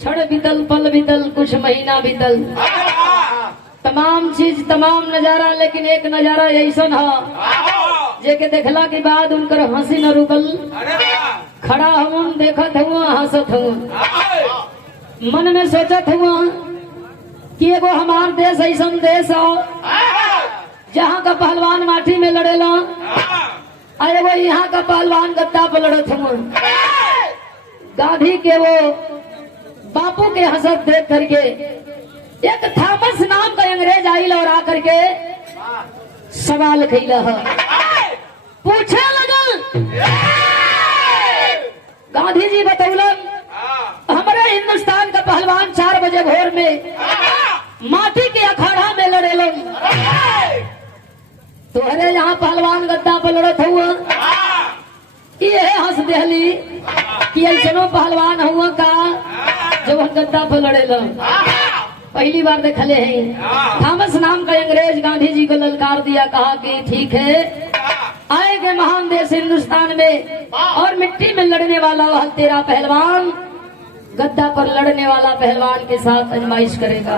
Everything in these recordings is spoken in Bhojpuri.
क्षण बीतल, पल बीतल, कुछ महीना बीतल, तमाम चीज तमाम नजारा, लेकिन एक नजारा ऐसा है जेके देखला के बाद उनकर हंसी न रुकल। खड़ा हम देखत हुआ, हंसत हुआ, मन में सोचत हुआ कि एगो हमार देश ऐसा देश हो जहाँ का पहलवान माटी में लड़ेला, और एगो यहाँ का पहलवान गद्दा पर लड़त हुआ। गांधी के वो बापू के हंसत देख करके एक थॉमस नाम का अंग्रेज आइल और आकर के सवाल कैला है, पूछे लगल। गांधी जी बतौलन हमारे हिंदुस्तान का पहलवान 4 बजे भोर में माटी के अखाड़ा में लड़ेलन, तोहरे यहाँ पहलवान गद्दा पर लड़त हुआ। ये हंस देहली कि ऐसनो पहलवान हुआ का जब हम गद्दा पर लड़ेलन। पहली बार देखले हैं। थॉमस नाम का अंग्रेज गांधी जी को ललकार दिया, कहा कि ठीक है आएंगे महान देश हिंदुस्तान में और मिट्टी में लड़ने वाला वह तेरा पहलवान गद्दा पर लड़ने वाला पहलवान के साथ आजमाइश करेगा,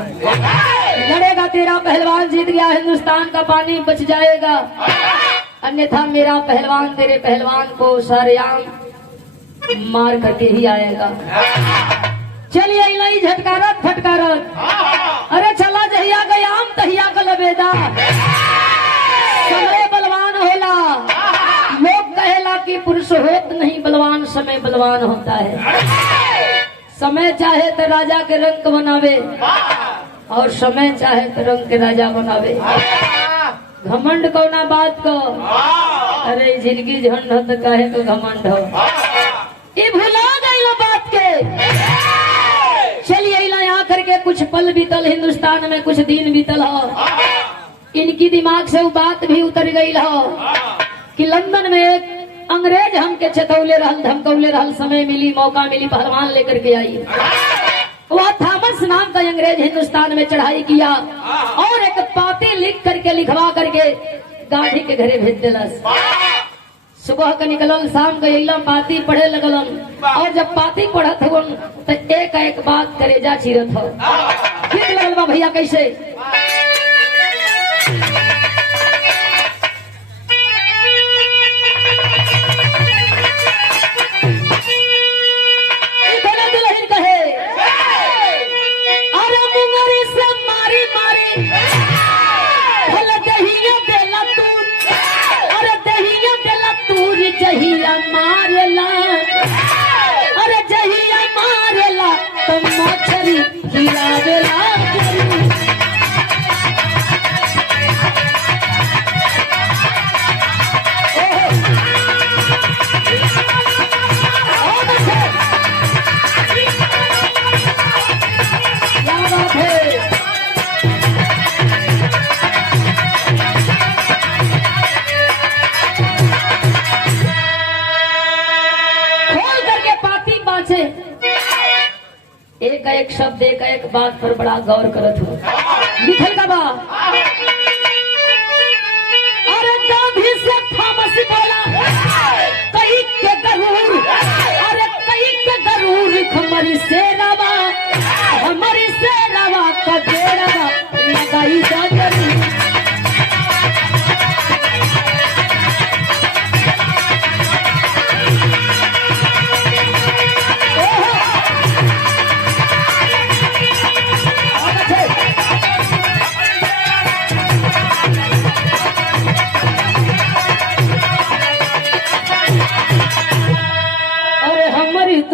लड़ेगा। तेरा पहलवान जीत गया, हिंदुस्तान का पानी बच जाएगा, अन्यथा मेरा पहलवान तेरे पहलवान को सारेआम मार करके ही आएगा। चलिए इलाई झटकारत फटकारत, अरे चला जहिया गयाम तहिया का लबेदा। समय बलवान होला, लोग कहेला कि पुरुष होत नहीं बलवान, समय बलवान होता है। समय चाहे तो राजा के रंग बनावे और समय चाहे तो रंग के राजा बनावे। घमंड कौना बात को, अरे जिंदगी झंड हो तो कहे तो घमंड हो, ये भुला गई बात के। चलिए यहाँ करके कुछ पल बीतल, हिंदुस्तान में कुछ दिन बीतल हो, इनकी दिमाग से वो बात भी उतर गई हो कि लंदन में एक अंग्रेज हमके चतौले रहल, धमकौले रहल, समय मिली मौका मिली पहलवान लेकर के आई। वह थॉमस नाम का अंग्रेज हिंदुस्तान में चढ़ाई किया और एक पाती लिख करके लिखवा करके गांधी के घरे भेज दिलस। सुबह का निकलल, शाम का अइलन, पाती पढ़े लगलन, और जब पाती पढ़त हो तो एक एक बात करेजा चीरत हो। ठीक लगल बा भैया कैसे? दुल्हन कहे अरे मुंगरी से मारी मारी भले दहिया देला तूर, अरे दहिया देला तूर जहिया मारेला, अरे जहिया मारेला तो मछरी गिरावेला। एक एक शब्द एक एक बात पर बड़ा गौर करत हो। लिखल का बा, अरे गांधी से थॉमस बोला कहीं के गरूर, अरे कहीं के गरूर हमारी सेरावा, हमारी सेरावा का डेरावा लगाई जा जरूर।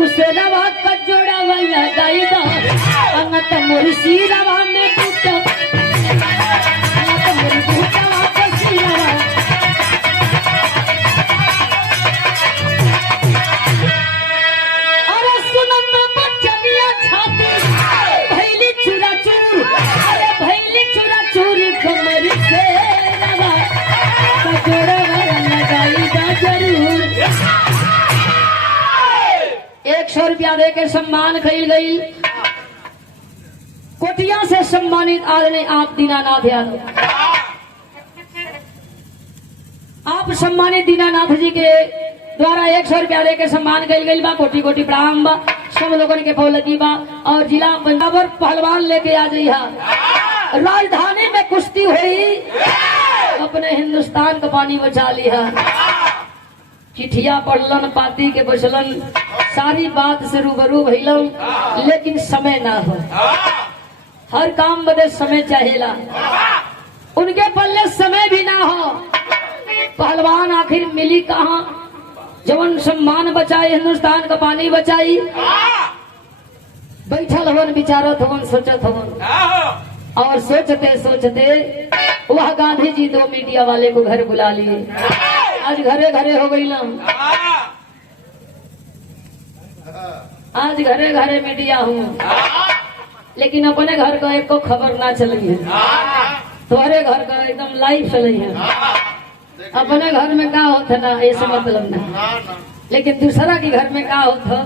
सेरावा का जोड़ा वाला गाइदा अनत मोरी सीरावा में टूटा, अनत मोरी टूटावा का सीरावा। अरे सुनत बचनिया छाती भैली चूरा चूर, अरे भैली चूरा चूर कमरी सेरावा का जोड़ा वाला गाइदा जरूर। 100 रुपया दे के सम्मान खिल गई। कोटिया से सम्मानित आदरणीय आप दीनानाथ यादव, आप सम्मानित दीनानाथ जी के द्वारा 100 रुपया दे के सम्मान कल गई बा। कोटि कोटि प्रणाम बा सब लोगन के पौलगी बा। और जिला पंजाबर पहलवान लेके आ जइहा। राजधानी में कुश्ती हुई, अपने हिंदुस्तान का पानी बचा लिया। चिट्ठिया पढ़लन, पाती के बचलन, सारी बात से रूबरू भइलन, लेकिन समय ना हो। हर काम बदे समय चाहेला, उनके पल्ले समय भी ना हो। पहलवान आखिर मिली कहाँ? जवन सम्मान बचाई, हिंदुस्तान का पानी बचाई। बैठल हवन, विचारत हवन, सोचत हवन। और सोचते सोचते वह गांधी जी 2 मीडिया वाले को घर बुला लिए। आज घरे घरे हो गई ना, आज घरे घरे मीडिया हूँ, लेकिन अपने घर का एक को खबर ना चली है। तुम्हारे घर का एकदम लाइव चली है। अपने घर में क्या होता ना, ऐसे मतलब ना, लेकिन दूसरा के घर में क्या होता।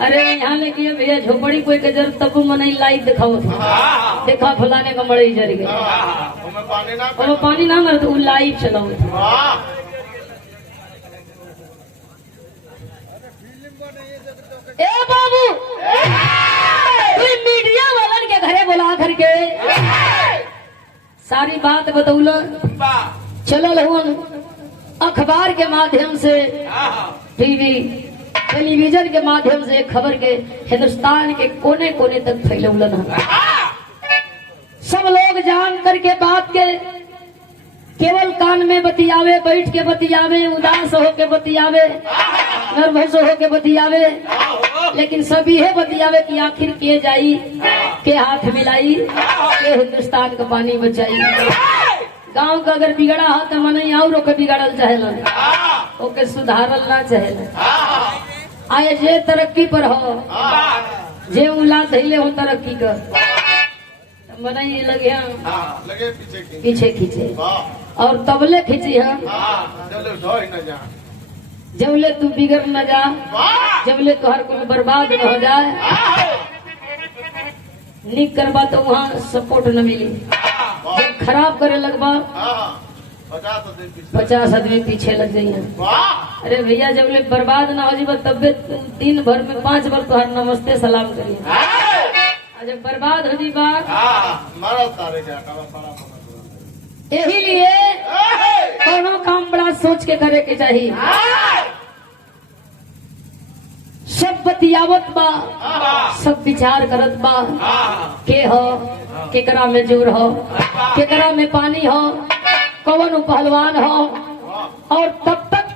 अरे यहाँ लेके भैया झोपड़ी कोई के जरूरत तब मन लाइव दिखाओ था। देखा फलाने का मड़ई जर गए, और पानी ना मर तो लाइव चलाओ था। ए बाबू, कोई मीडिया वालन के घरे बुला करके सारी बात बतौल। चलल हुन अखबार के माध्यम से, टीवी टेलीविजन के माध्यम से खबर के हिंदुस्तान के कोने कोने तक फैलौलन। सब लोग जान करके बात के केवल कान में बतियावे, बैठ के बतियावे, उदास हो के बतियावे, नर्वस हो के बतियावे, लेकिन सब यह बतियावे कि आखिर के जाई, के हाथ मिलाई, के हिंदुस्तान का पानी बचाई। गांव का अगर बिगड़ा हो तो मन और के बिगड़ल चाहेला, ओके सुधारल ना चाहेला। आए जे तरक्की पर हो, जे उला धैले हो तरक्की कर, मन लगे पीछे खींचे, और तबले खींची है जबले तू बिगड़ न जा, जबले तुहर को बर्बाद न हो जाए। निक करबा तो वहाँ सपोर्ट न मिली, जब खराब करे लगबा 50 आदमी पीछे लग जाइए। अरे भैया जब ले बर्बाद ना हो जाए तब दिन भर में 5 बार तुहार नमस्ते सलाम करिए। जब बर्बाद हो जाए यही लिए कोनो काम बड़ा सोच के करे के चाहिए। सब बतियावत बा, सब विचार करत बा, के हो केकरा में जोर हो, केकरा में पानी हो, कौन पहलवान हो। और तब तक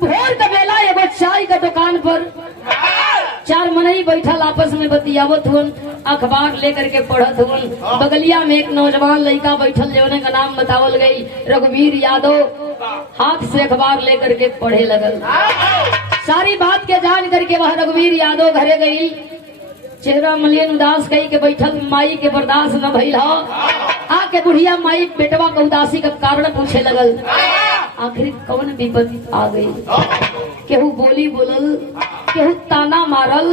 भोर का बेला एगो चाय का दुकान पर 4 मनई बैठल आपस में बतियावत हुन, अखबार लेकर के पढ़त हुन। बगलिया में एक नौजवान लड़का बैठल, जौने का नाम बतावल गई रघुवीर यादव, हाथ से अखबार लेकर के पढ़े लगल। सारी बात के जान करके वह रघुवीर यादव घरे गई, चेहरा मलिन उदास कही के बैठल, माई के बर्दाश्त न भइल हो। आके बुढ़िया माई बेटवा का उदासी का कारण पूछे लगल। आखिर कौन विपद आ गई? केहू बोली बोलल, केहू ताना मारल,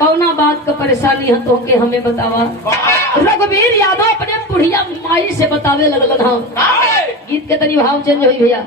कौना बात का परेशानी है तो के हमें बतावा। रघुवीर यादव अपने बुढ़िया माई से बतावे लगलन। हम गीत के तनी भाव चेंज हुई भैया।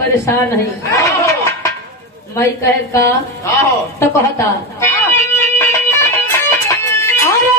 परेशान है माई कहे का तो कहता। अरे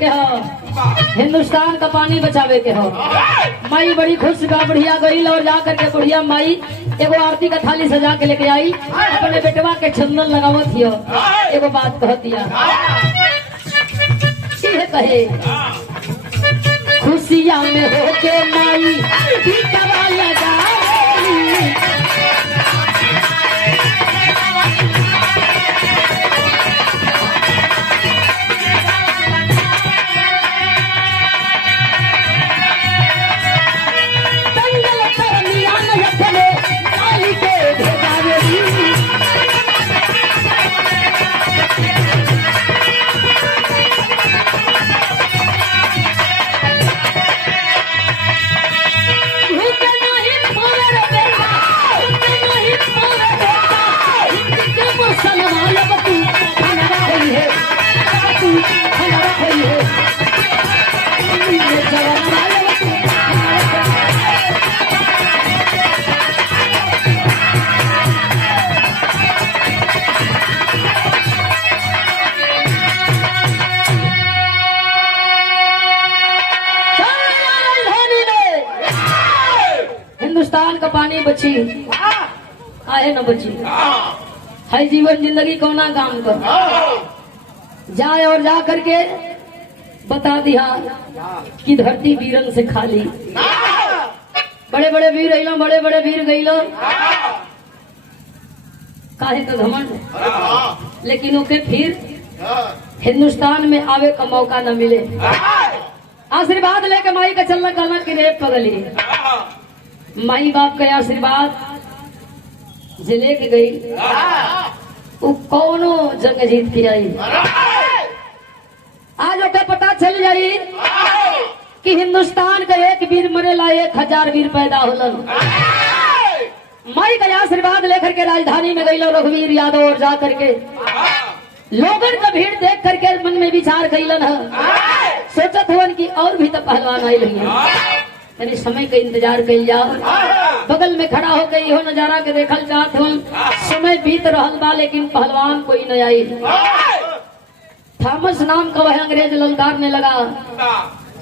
के हो, हिंदुस्तान का पानी बचावे के हो। माई बड़ी खुश बा, बढ़िया गई और जा करके बढ़िया माई एगो आरती का थाली सजा के लेके आई, अपने बेटवा के चंदन लगावत हियो। एगो बात कहतिया, कहे खुशियाँ में होके माई दीपवा लगाई, दंगल करनिया न अपने माई के भेजावेली। हिंदुस्तान का पानी बची आए न बची है, जीवन जिंदगी कौना काम कर जाए और जा करके बता दिया कि धरती वीरन से खाली। बड़े बड़े वीर अइलो, बड़े बड़े वीर गइलो, काहे का घमंड, लेकिन ओके फिर हिंदुस्तान में आवे का मौका न मिले। आशीर्वाद लेके माई का चलना कहना कि रे पगली, माई बाप का आशीर्वाद जिले के गई, वो कौनो जंग जीत के आई। आज ओके पता चल जाई कि हिंदुस्तान का एक वीर मरेला 1000 वीर पैदा होलन। माई का आशीर्वाद लेकर के राजधानी में गई रघुवीर यादव, और जा करके लोगन का भीड़ देख करके मन में विचार कैलन है, सोचत हुआ कि और भी तो पहलवान आई रही है, यानी समय का इंतजार कर जाओ। बगल में खड़ा हो गई हो नजारा के देखल चाहत हूँ, समय बीत रहल बा लेकिन पहलवान कोई न आई। थॉमस नाम का वह अंग्रेज ललकारने लगा,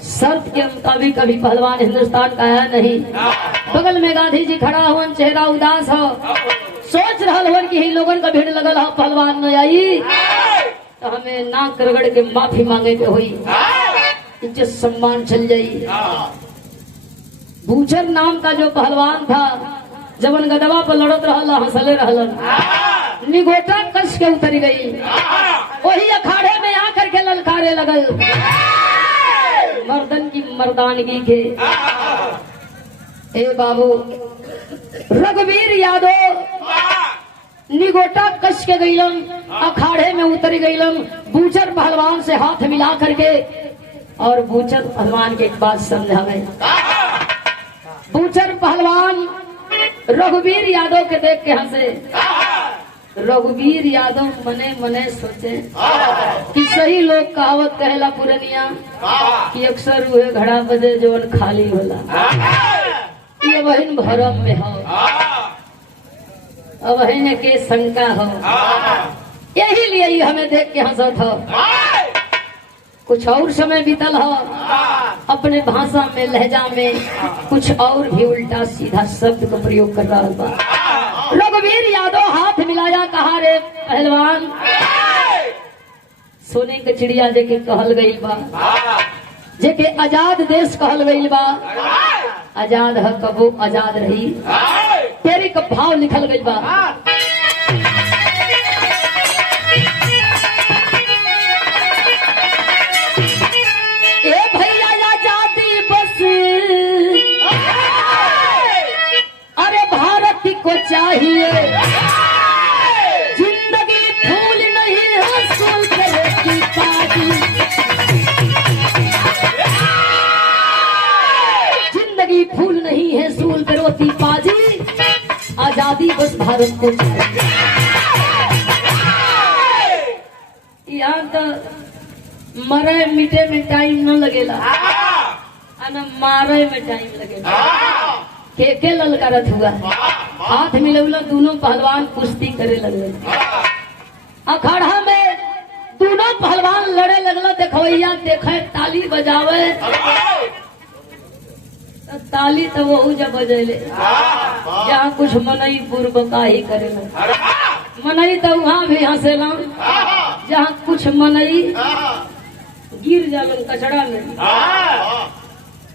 शर्त के मुताबिक कभी पहलवान हिंदुस्तान का आया नहीं। बगल में गांधी जी खड़ा हुआ, चेहरा उदास हो, सोच रहल हो कि लोगन का भीड़ लगल हो, पहलवान न आई तो हमें नाक रगड़ के माफी मांगे के हुई, इज्जत सम्मान चल जाई। बूचर नाम का जो पहलवान था, जबन गदवा पर लड़त रहल हंसले रहलन, निगोटा कस के उतर गई, वही अखाड़े में आकर के ललकारे लगल, मर्दन की मर्दानगी के। ए बाबू, रघुवीर यादव निगोटा कस के गईलन, अखाड़े में उतर गईलन, बूचर पहलवान से हाथ मिला करके, और बूचर पहलवान के एक बात समझावे। बूचर पहलवान रघुवीर यादव के देख के हंसे। रघुवीर यादव मने मने सोचे कि सही लोग कहावत कहला पुरनिया कि अक्सर हुए घड़ा बजे जोन खाली होला, ये वहीन भरम में हो, वहीन के शंका हो, यही लिए हमें देख के हंसत हो। कुछ और समय बीतल हो, अपने भाषा में लहजा में कुछ और भी उल्टा सीधा शब्द का प्रयोग कर रहा बा। रघुवीर यादव हाथ मिलाया, कहा रे पहलवान, सोने के चिड़िया जेके कहल गई बा, जेके आजाद देश कहल गई बा, आजाद है कबो आजाद रही, तेरे का भाव लिखल गई बा। को चाहिए जिंदगी फूल नहीं है सूल की पाजी, जिंदगी फूल नहीं है सूल पे रोती पाजी, आजादी बस भारत को चाहिए। यहाँ तो मरे मिटे में टाइम न लगेला, मारे में टाइम लगेला। के ललकारत हुआ, हाथ मिलौला, दोनों पहलवान कुश्ती करे लगे। अखाड़ा में दोनों पहलवान लड़े लगल देखवैया देखे ताली बजावे ताली तो वहू जब बजेले जहाँ कुछ मनई पूर्व का ही करेला मनई तो वहाँ भी हंसेला जहाँ कुछ मनई गिर जालन कचड़ा में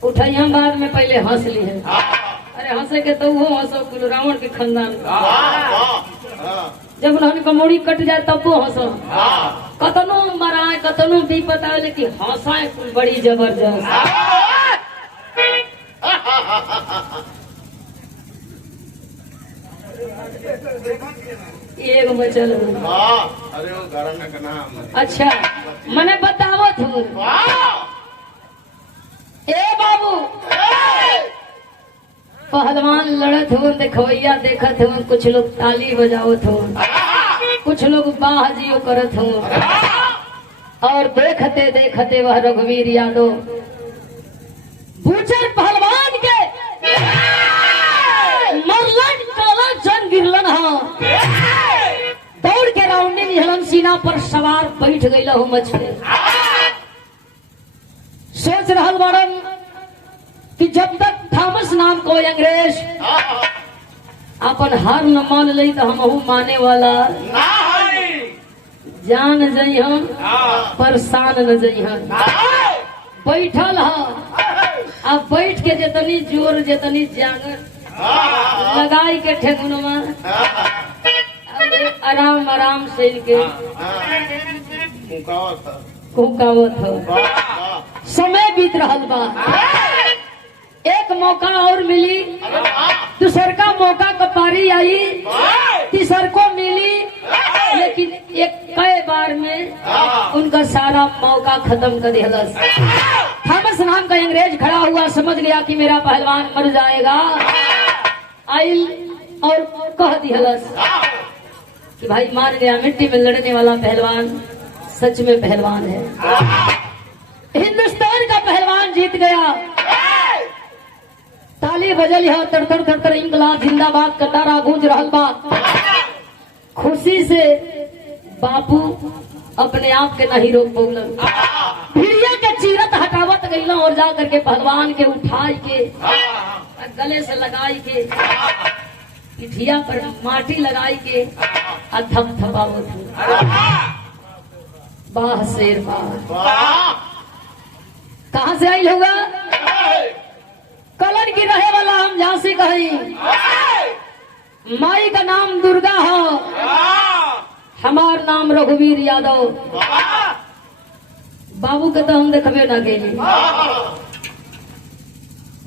उठैया बाद में पहले हंस ली है अरे हंसे के तो वो हंसो कुल रावण के खानदान जब उन्होंने कमोड़ी कट जाए तब वो हंसो कतनो मराए कतनो भी पता लेकिन हंसाए कुल बड़ी जबरदस्त एक बचल अरे वो घराना का नाम अच्छा मने बतावत हूँ ए बाबू पहलवान लड़त हो देखवैया देखत हो कुछ लोग ताली बजावत हो कुछ लोग बाजियो करत हो और देखते देखते वह रघुवीर यादव बूचर पहलवान के मरलन काला जन गिरलन हा दौड़ के राउंडी निहलन सीना पर सवार बैठ गई हो मछली सोच रहल बड़न कि जब तक थॉमस नाम को अंग्रेज अपन हार न मान ली तो हम माने वाला जान जइहन परेशान न जइहन बैठल ह अब बैठ के जितनी जोर जितनी जागर लगाई के ठेकुनवा आराम आराम से इनके कुकावत हो समय बीत रहल बा एक मौका और मिली दूसर का मौका कपारी आई तीसर को मिली लेकिन एक कई बार में उनका सारा मौका खत्म कर दिया थॉमस नाम का अंग्रेज खड़ा हुआ समझ गया कि मेरा पहलवान मर जाएगा आइल और कह दिया कि भाई मार गया मिट्टी में लड़ने वाला पहलवान सच में पहलवान है हिंदुस्तान का पहलवान जीत गया ताली बजल है तड़तड़ तड़तड़ इंकलाब जिंदाबाद का नारा गूंज रहल बा खुशी से बापू अपने आप के नहीं रोक पौलन भिड़िया के चीरत हटावत गईला और जा करके पहलवान के उठाई के गले से लगाई के पिठिया पर माटी लगाई के थप थपावत बाह शेर बाह कहाँ से आई होगा कलन की रहे वाला हम झांसी कही माई का नाम दुर्गा हो हमार नाम रघुवीर यादव बाबू के तो हम देखबे ना गए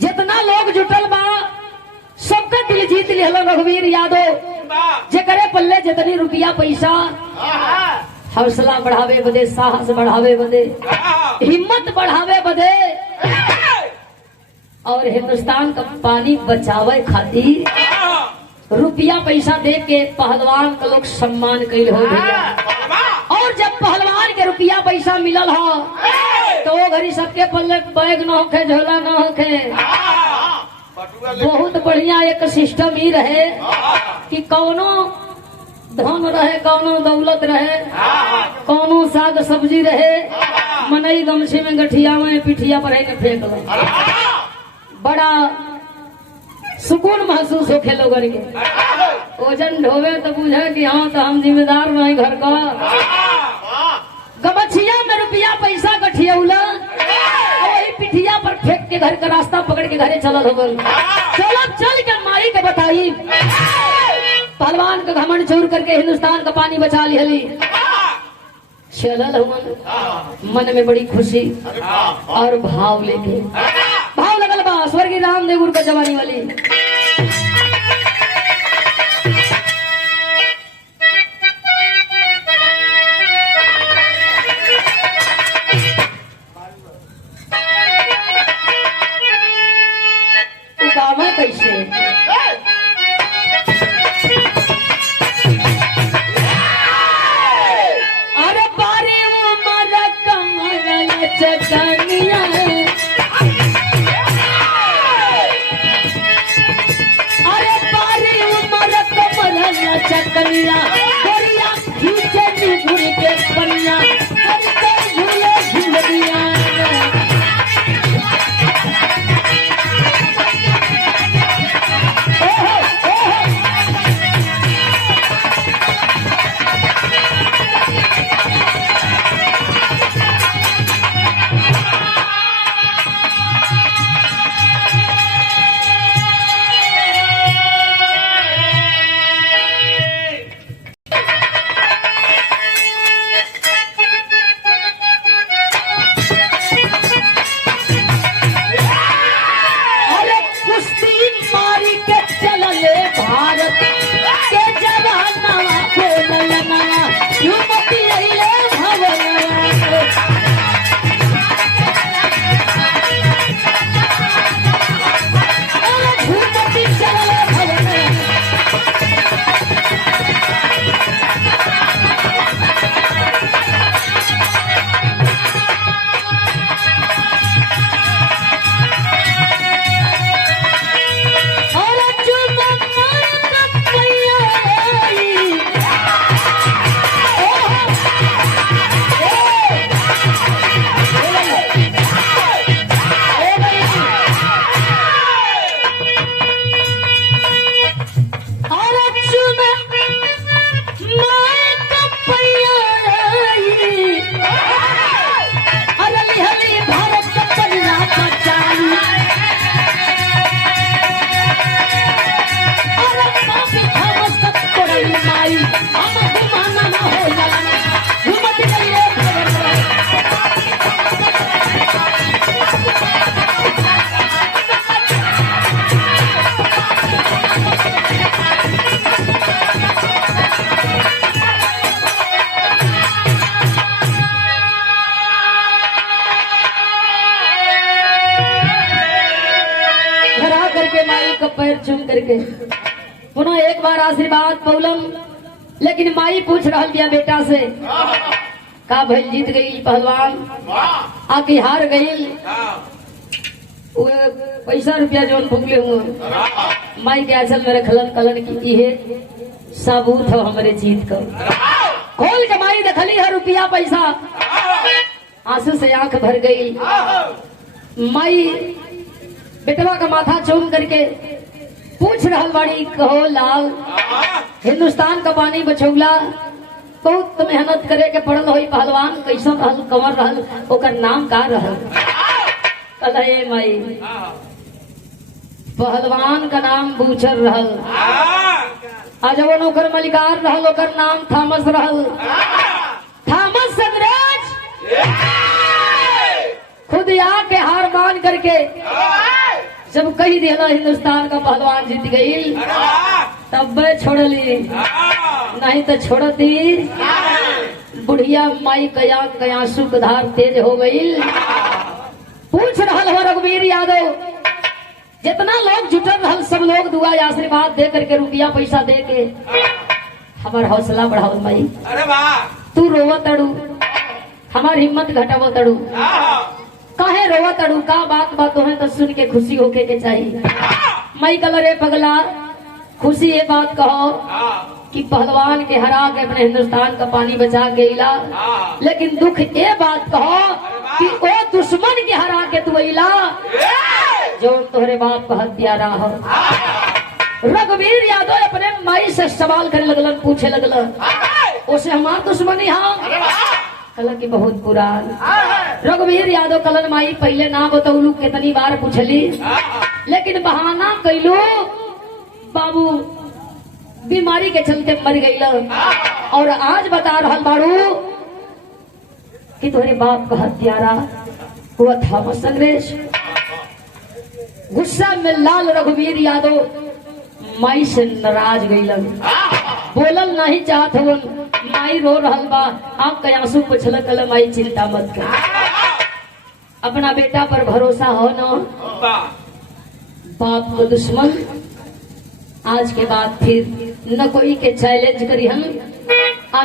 जितना लोग जुटल बा सबका दिल जीत लिया रघुवीर यादव जेकरे पल्ले जितनी रुपया पैसा हौसला बढ़ावे बदे साहस बढ़ावे बदे हिम्मत बढ़ावे बदे और हिंदुस्तान का पानी बचावे खातिर रुपया पैसा दे के पहलवान का लोग सम्मान कैल हो भैया और जब पहलवान के रुपया पैसा मिलल हो तो वो घड़ी सबके पल्ले बैग न होखे झोला न होखे बहुत बढ़िया एक सिस्टम ही रहे कि कौनो धन रहे कौनो दौलत रहे कौनो साग सब्जी रहे मनई गमछे में गठिया में पिठिया पर है फेंक लो बड़ा सुकून महसूस होखे लोगन के ओजन ढोवे तो बुझे कि हाँ तो हम जिम्मेदार नहीं घर का गमछिया में रुपया पैसा गठियौला वही पिठिया पर फेंक के घर का रास्ता पकड़ के घरे चलल हो चलो चल के माई के बताई पहलवान का घमंड चूर करके हिंदुस्तान का पानी बचा ली चलल मन में बड़ी खुशी और भाव लेके भाव लगल बा स्वर्गीय रामदेव का जवानी वाली उगावा कैसे अरे बारे उमर कमर चकनिया चकनिया गोरिया खींचे घुर के पनिया माई का पैर चूम करके पुनः एक बार आशीर्वाद पौलम। लेकिन माई पूछ रहा दिया बेटा से का भइल, जीत गई पहलवान आके हार गई, पैसा रुपया जोन भूगले हुए माई के अचल में रखलन कलन की है सबूत हो हमारे जीत का। खोल के माई दखली है रुपया पैसा, आंसू से आंख भर गई। माई बेटवा का माथा चूम करके पूछ रहल बाड़ी, कहो लाल हिंदुस्तान का पानी बचौला बहुत मेहनत करे के पड़ल होई, पहलवान कैसन रहल, कंवर रहल, ओकर नाम का रहल? कहे माई पहलवान का नाम बूचर रहल, आज वो नौकर मलिकार रहल, ओकर नाम थॉमस रहल। थॉमस अंग्रेज खुद आके हार मान करके जब कही दिया हिंदुस्तान का पहलवान जीत गई, तब छोड़ली, नहीं तो छोड़ती। बुढ़िया माई कया आंसू की धार तेज हो गई। पूछ रहल हो रघुवीर यादव, जितना लोग जुटल रहल सब लोग दुआ आशीर्वाद दे करके रुपया पैसा दे के हमार हौसला बढ़ाओ। माई अरे वाह, तू रोवा तड़ू, हमार हिम्मत घटावो तड़ू, काहे रोवा तड़ू, का बात है तो सुन के खुशी होके के चाहिए। मई कलर पगला, खुशी ये बात कहो कि पहलवान के हरा के अपने हिंदुस्तान का पानी बचा के इला, लेकिन दुख ये बात कहो कि वो दुश्मन के हरा के तू इला जो तोहरे बाप का हत्यारा हो। रघुवीर यादव अपने माई से सवाल करे लगलन, पूछे लगलन, उसे हमार दुश्मनी हाँ? कल की बहुत पुरान। रघुवीर यादव कलन माई पहले ना बतौलू, कितनी बार पूछली, लेकिन बहाना कैलू बाबू बीमारी के चलते मर गई। और आज बता रहल बाड़ू कि तुम्हारे बाप का हत्यारा हुआ थॉमस अंग्रेज। गुस्सा में लाल रघुवीर यादव माई से नाराज गई, बोलल नहीं चाहत हवन। माई रो रहल बा, आप कयासू पुछल कल माई चिंता मत कर, अपना बेटा पर भरोसा हो न, बाप को दुश्मन आज के बाद फिर न कोई के चैलेंज करी हन,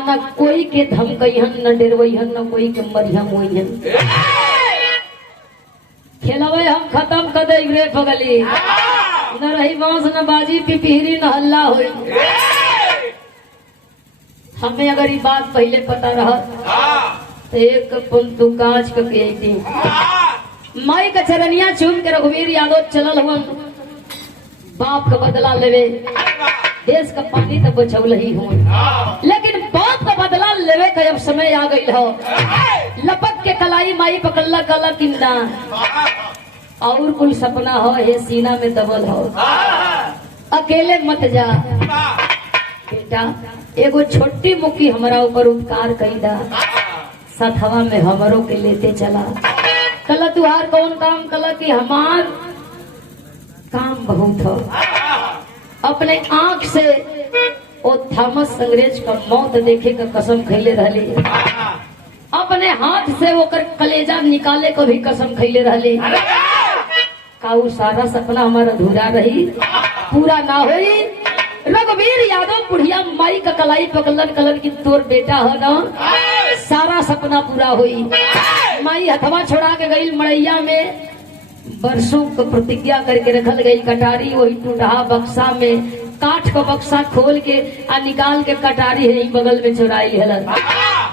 न कोई के धमकई हन, न डरवई हन, न कोई के मरियम हुई हन। खेलवे हम खत्म कर दे रे पगली, न रही बांस न बाजी पिपीरी न हल्ला हुई। हमें अगर ये बात पहले पता रहा तो एक पुंतु कांच का पियती। माई का चरनिया चूम के रघुवीर यादव चलल हुआ बाप का बदला लेवे, देश का पानी तो बचौल ही हुआ, लेकिन बाप का बदला लेवे का जब समय आ गई हो, लपक के कलाई माई पकड़ला कला किंदा और कुल सपना हो हे सीना में दबल हो, अकेले मत जा बेटा, एगो छोटी मुक्की हमारा ऊपर उपकार कईदा, सथवा में हमरों के लेते चला। कल तुहार कौन काम कला कि हमार काम बहुत हो। अपने आंख से वो थॉमस अंग्रेज का मौत देखे का कसम खैले रहले, अपने हाथ से वो कर कलेजा निकाले को भी कसम खैले रहले। का वो सारा सपना हमारा अधूरा रही, पूरा ना होई। रघुवीर यादव बुढ़िया माई का कलाई पकड़न कलन की तोर बेटा है ना, सारा सपना पूरा हुई। माई हथवा छोड़ा के गई मड़ैया में, बरसों को प्रतिज्ञा करके रखल गई कटारी, वही टूटा बक्सा में काठ का बक्सा खोल के निकाल के कटारी है बगल में चुराई है।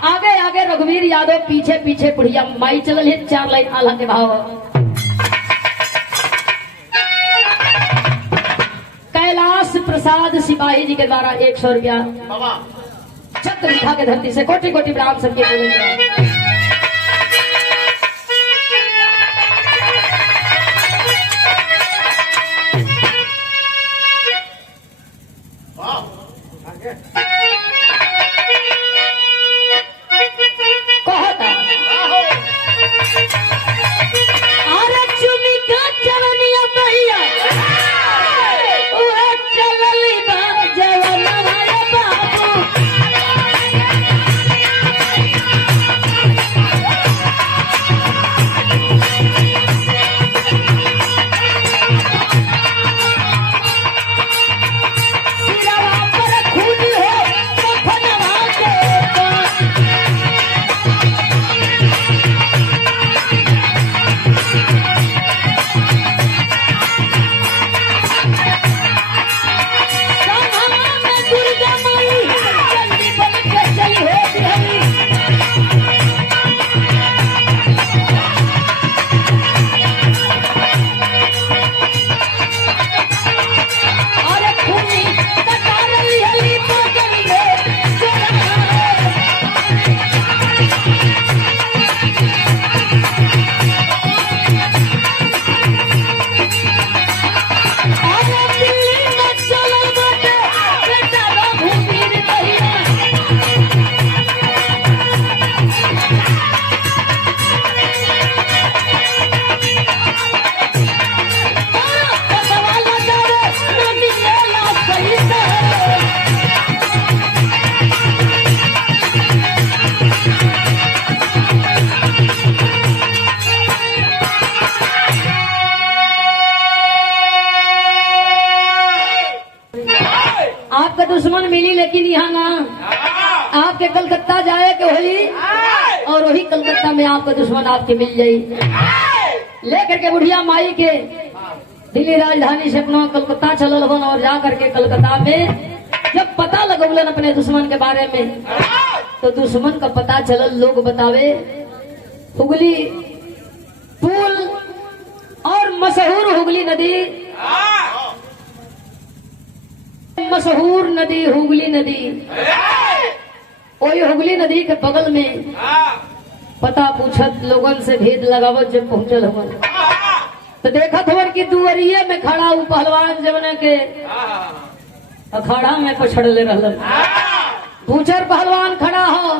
आगे आगे रघुवीर यादव, पीछे पीछे बुढ़िया माई चलल है। 4 लाइन आला के भाव। कैलाश प्रसाद सिपाही जी के द्वारा 100 रुपया छत्र उठा के धरती से कोटि कोटि ब्राह्मण सबके बोलेंगे। दुश्मन मिली, लेकिन यहाँ ना, आपके कलकत्ता जाए के होली, और वही कलकत्ता में आपका दुश्मन आपके मिल जाई। लेकर के बुढ़िया माई के दिल्ली राजधानी से अपना कलकत्ता चलल हन, और जा करके कलकत्ता में जब पता लगौलन अपने दुश्मन के बारे में, तो दुश्मन का पता चलल। लोग बतावे हुगली पुल और मशहूर हुगली नदी, मशहूर नदी हुगली नदी, वही हुगली नदी के बगल में पता पूछत लोगन से भेद लगावत जब पहुंचल हवन, तो देखत हवन कि दुवरिये में खड़ा उ पहलवान जवने के अखाड़ा में पछड़ले रहलन। बूचर पहलवान खड़ा हो,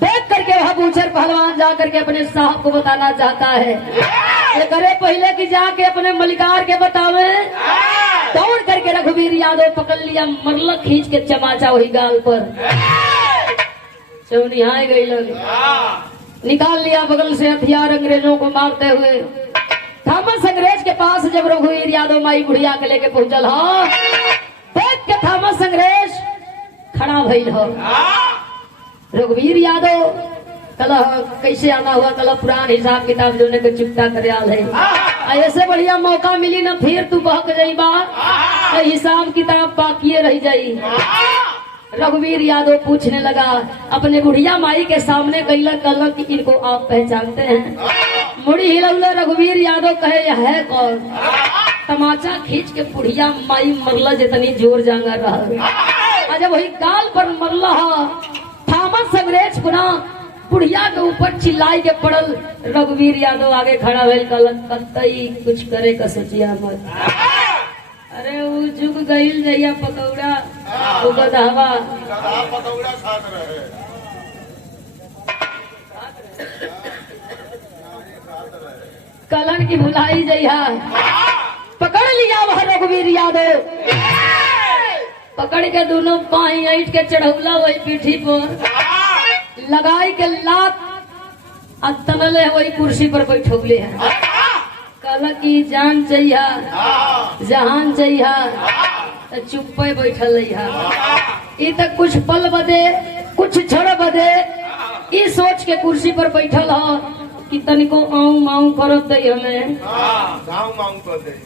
देख करके वह बूचर पहलवान जा करके अपने साहब को बताना चाहता है। ये करे पहले कि जाके अपने मलिकार के बतावे, दौड़ करके रघुवीर यादव पकड़ लिया, मरला खींच के चमाचा वही गाल पर चौनिहाए गई लोग, निकाल लिया बगल से हथियार अंग्रेजों को मारते हुए। थॉमस अंग्रेज के पास जब रघुवीर यादव माई बुढ़िया के लेके पहुंचल हो, देख के थॉमस अंग्रेज खड़ा भइल हो। रघुवीर यादव कल कैसे आना हुआ, कल पुरान हिसाब किताब जो ने चुपता करे आल है। ऐसे बढ़िया मौका मिली ना, फिर तू बहक जाई बा, हिसाब किताब बाकी रह जाई। रघुवीर यादव पूछने लगा, अपने बुढ़िया माई के सामने कैला कल कि इनको आप पहचानते हैं? मुड़ी हिलौले रघुवीर यादव कहे यह है कौन? तमाचा खींच के बुढ़िया माई मरला जितनी जोर जांगा रहा, जब वही गाल पर मरला थॉमस अंग्रेज पुनः बुढ़िया के ऊपर चिल्लाई के पड़ल। रघुवीर यादव आगे खड़ा भेल, कहलक कतई कुछ करे का सोचिया मत। अरे वो जुग गईल जइया पकौड़ा, वो गदहवा पकौड़ा खात रहे। कलन की भुलाई जइया, पकड़ लिया वह रघुवीर यादव, पकड़ के दोनों पाई ऐठ के चढ़ौला वही पीठी पर, लगाई के लात तनले वही कुर्सी पर बैठौले है। कहला की जान चाहिए जहान चाहिए, तो चुप्पे बैठल है। तक कुछ पल बदे कुछ क्षण बदे ई सोच के कुर्सी पर बैठल हो कि तनिको आऊ माऊ करत दे, हमें गाँव मांग कर दे,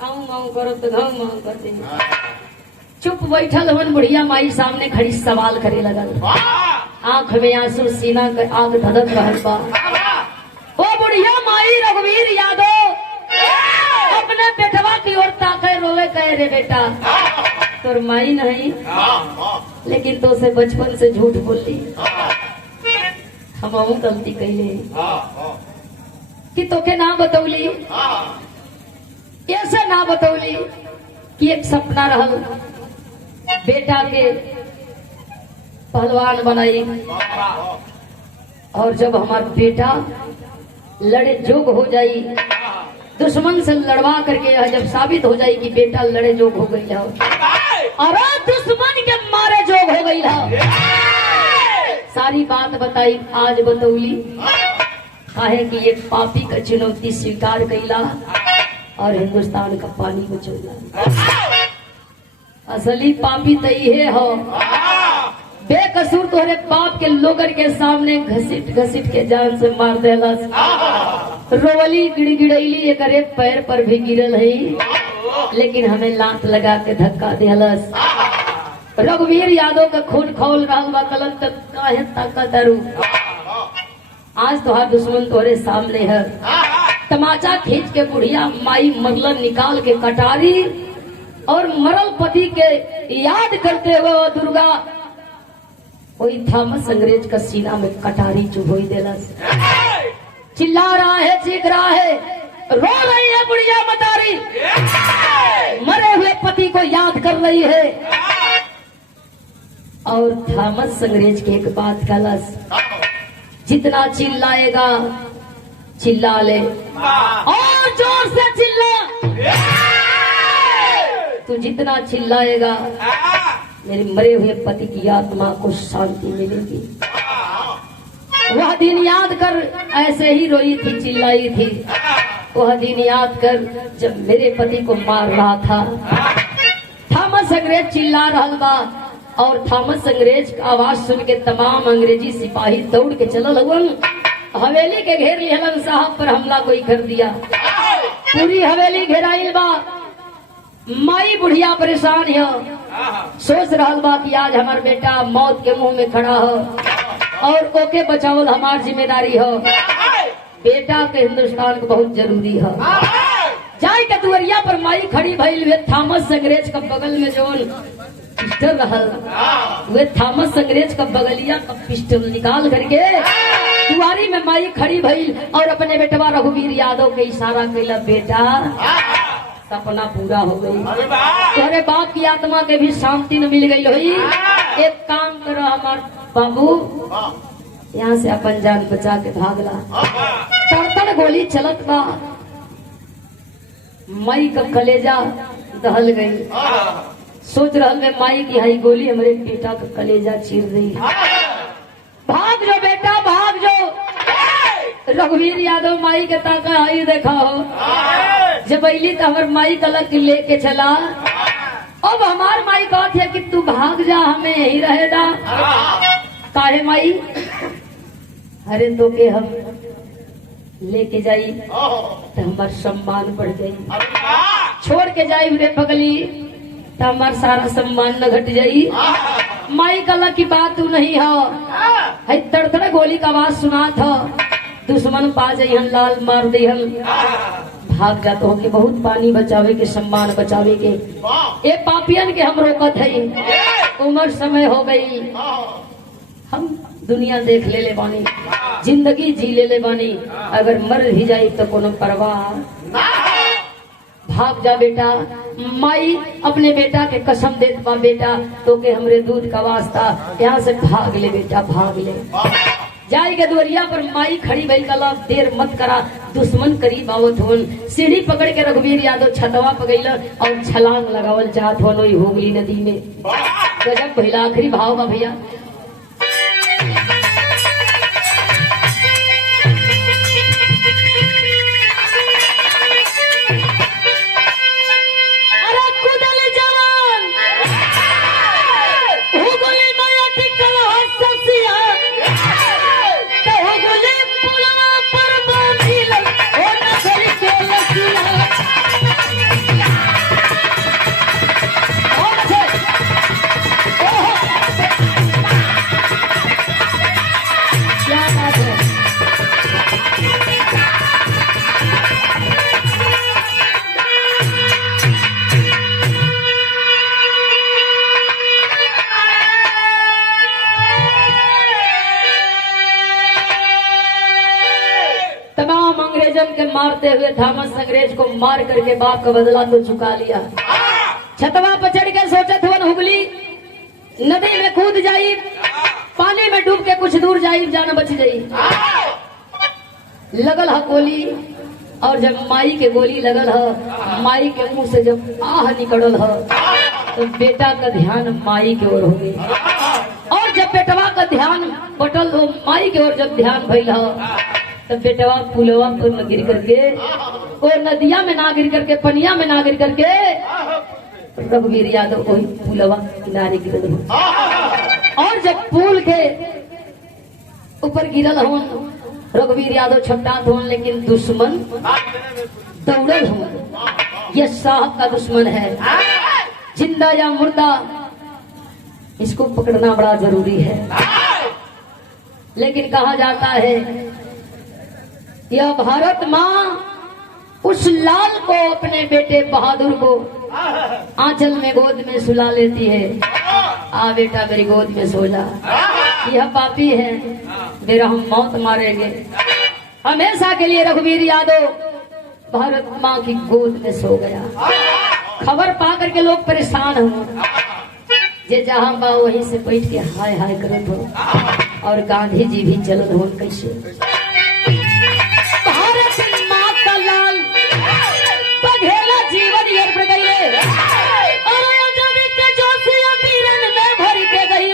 आऊ माऊ करत घाव माऊ कर दे। चुप बैठल हवन, बुढ़िया माई सामने खड़ी सवाल करे लगल, आंख में आंसू, सीना के आग धधक रहल बा। ओ बुढ़िया माई रघुवीर यादव अपने बेटवा की ओर ताके रोवे, कहे रे बेटा तोर माई नहीं, लेकिन तो से बचपन से झूठ बोली, हम गलती कैले कि तोके ना बतौली, ऐसे ना बतौली कि एक सपना रहल बेटा के पहलवान बनाई, और जब हमारा बेटा लड़े जोग हो जाई, दुश्मन से लड़वा करके जब साबित हो जाए कि बेटा लड़े जोग हो गई है, और दुश्मन के मारे जोग हो गई है, सारी बात बताई। आज बतौली काहे कि एक पापी का चुनौती स्वीकार कैला और हिंदुस्तान का पानी बचौला। असली पापी तो ये हो, बेकसूर तोहरे बाप के लोगर के सामने घसीट घसीट के जान से मार देलस। रोवली गिड़गिड़ैली एकरे पैर पर भी गिरल है, लेकिन हमें लात लगा के धक्का देलस। रघुवीर यादव का खून खौल रहा बा, कलम तक काहे ताकत दारू। आज तोहार दुश्मन तोहरे सामने है, तमाचा खींच के बुढ़िया माई मरलन निकाल के कटारी, और मरल पति के याद करते हुए वो दुर्गा वही थॉमस अंग्रेज का सीना में कटारी चुभोई देलस। चिल्ला रहा है, चीख रहा है, रो रही है बुढ़िया मतारी, मरे हुए पति को याद कर रही है। और थॉमस अंग्रेज की एक बात कहलस, जितना चिल्लाएगा चिल्ला ले, और जोर से चिल्ला, तू जितना चिल्लाएगा मेरे मरे हुए पति की आत्मा को शांति मिलेगी। वह दिन याद कर, ऐसे ही रोई थी, चिल्लाई थी। वह दिन याद कर जब मेरे पति को मार रहा था, थॉमस अंग्रेज चिल्ला रहल बा और थॉमस अंग्रेज का आवाज सुन के तमाम अंग्रेजी सिपाही दौड़ के चलल हुवन। हवेली के घेर लिहलन, साहब पर हमला कोई कर दिया। पूरी हवेली घेराइल बा। माई बुढ़िया परेशान है, सोच रहल बा कि आज हमार बेटा मौत के मुंह में खड़ा है और ओके बचावल हमार जिम्मेदारी है। बेटा के हिंदुस्तान को बहुत जरूरी है। जाय के दुवरिया पर माई खड़ी भइल वे थॉमस अंग्रेज का बगल में जोन पिस्टल रहल, वे थॉमस अंग्रेज का बगलिया का पिस्टल निकाल करके दुआरी में माई खड़ी भइल और अपने बेटवा रघुवीर यादव के इशारा कैला, बेटा सपना पूरा हो गई, तुम्हारे बाप की आत्मा के भी शांति न मिल गई हुई। एक काम करो हमार बाबू, यहाँ से अपन जान बचा के भागला। तड़तड़ गोली चलत बा, माई का कलेजा दहल गई। सोच रहल में माई की हाई गोली हमारे बेटा का कलेजा चीर रही। भाग जो बेटा भाग जो। रघुवीर यादव माई के ताका आई देखा हो, जब अली तो हमार माई कलक लेके चला। अब हमार माई कहत है कि तू भाग जा, हमें यही रहेगा। काहे माई? अरे तो के हम लेके जाई तो हमार सम्मान बढ़ गई, छोड़ के जाई रे पगली तो हमार सारा सम्मान न घट जाई। माई कला की बात तू नहीं है। तड़तड़ गोली का आवाज सुना था, दुश्मन पा जाइहन लाल मार दिहन। भाग जाते हो कि बहुत पानी बचावे के, सम्मान बचावे के। ए पापियन के हम रोकत है, उम्र समय हो गई, हम दुनिया देख ले बानी, जिंदगी जी ले बानी, अगर मर भी जाई तो कोनो परवाह। भाग जा बेटा। माई अपने बेटा के कसम देत बा, बेटा तो के हमरे दूध का वास्ता, यहाँ से भाग ले बेटा भाग ले। जाई के दुवरिया पर माई खड़ी भई कला, देर मत करा, दुश्मन करीब आवत होन। सीढ़ी पकड़ के रघुवीर यादव छतवा पगैल और छलांग लगावल चाहत होन ओई होगली नदी में। गजब भइला। आखिरी भाव बा भैया, के मारते हुए थॉमस अंग्रेज को मार करके बाप का बदला तो चुका लिया। छतवा पर चढ़ के सोचत हुआ हुगली नदी में कूद जाई, पानी में डूब के कुछ दूर जाई, जान बच जाई। लगल है गोली, और जब माई के गोली लगल है, माई के मुंह से जब आह निकलल है तो बेटा का ध्यान माई की ओर हो गई। और जब बेटवा का ध्यान बटल हो माई की ओर, जब ध्यान भइल है तो बेटवा पुलवा पर न गिर करके, और नदिया में ना गिर करके, पनिया में ना गिर करके रघुवीर यादव वही पुलवा किनारे गिरल हो। और जब पुल के ऊपर गिरल हो रघुवीर यादव छपटात हो, लेकिन दुश्मन दौड़ल हो। ये साहब का दुश्मन है, जिंदा या मुर्दा इसको पकड़ना बड़ा जरूरी है। लेकिन कहा जाता है यह भारत माँ उस लाल को, अपने बेटे बहादुर को आंचल में गोद में सुला लेती है। आ बेटा मेरी गोद में सो जा, यह पापी है, मेरा हम मौत मारेंगे। हमेशा के लिए रघुवीर यादव भारत माँ की गोद में सो गया। खबर पा करके लोग परेशान हो, जे जहां बा वहीं से बैठ के हाय हाय करत हो। और गांधी जी भी चलत हो कैसे, जीवन ये गई और जोशिया पीरन में भर के गई।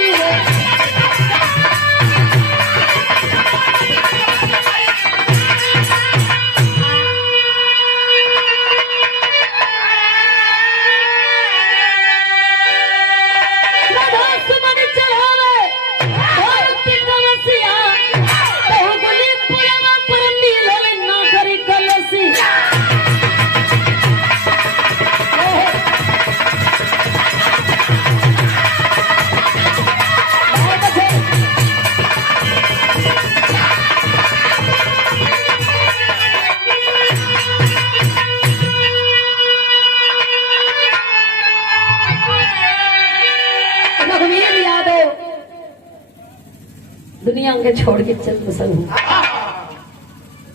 के छोड़ के चल बसल हूँ।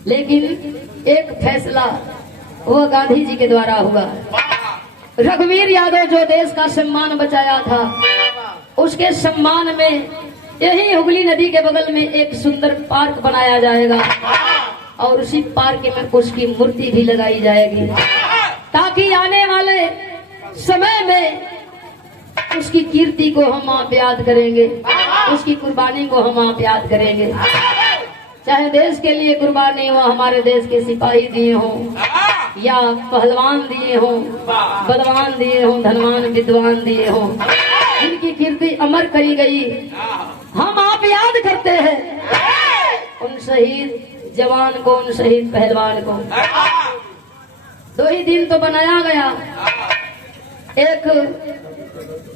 लेकिन एक फैसला वो गांधी जी के द्वारा हुआ। रघुवीर यादव जो देश का सम्मान बचाया था, उसके सम्मान में यही हुगली नदी के बगल में एक सुंदर पार्क बनाया जाएगा और उसी पार्क में उसकी मूर्ति भी लगाई जाएगी, ताकि आने वाले समय में उसकी कीर्ति को हम आप याद करेंगे, उसकी कुर्बानी को हम आप याद करेंगे। चाहे देश के लिए कुर्बानी हो, हमारे देश के सिपाही दिए हों या पहलवान दिए हों, बलवान दिए हों, धनवान विद्वान दिए हों, जिनकी कीर्ति अमर करी गई, हम आप याद करते हैं उन शहीद जवान को, उन शहीद पहलवान को। 2 ही दिन तो बनाया गया, एक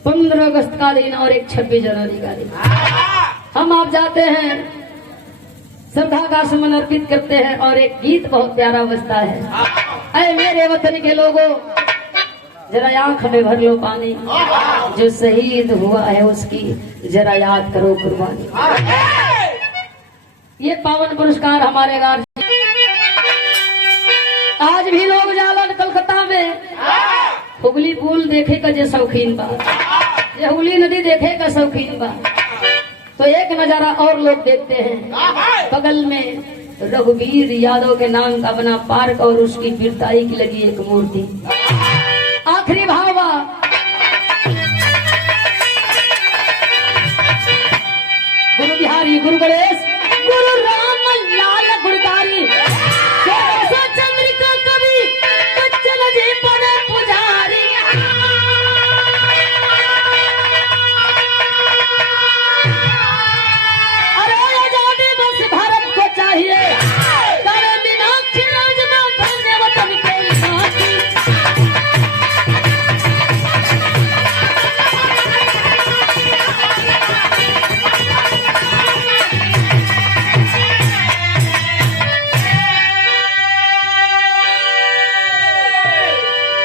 15 अगस्त का दिन और एक 26 जनवरी का दिन। हम आप जाते हैं, श्रद्धा का सुमन अर्पित करते हैं और एक गीत बहुत प्यारा बजता है, ऐ मेरे वतन के लोगों जरा आंख में भर लो पानी, जो शहीद हुआ है उसकी जरा याद करो कुर्बानी। ये पावन पुरस्कार हमारे गार आज भी लोग जालन कलकत्ता में हुगली पुल देखे का जो शौकीन बा, ये हुगली नदी देखे का शौकीन बा, तो एक नजारा और लोग देखते हैं। बगल में रघुवीर यादव के नाम का बना पार्क और उसकी वीरताई की लगी एक मूर्ति। आखिरी भावा गुरु बिहारी गुरु गणेश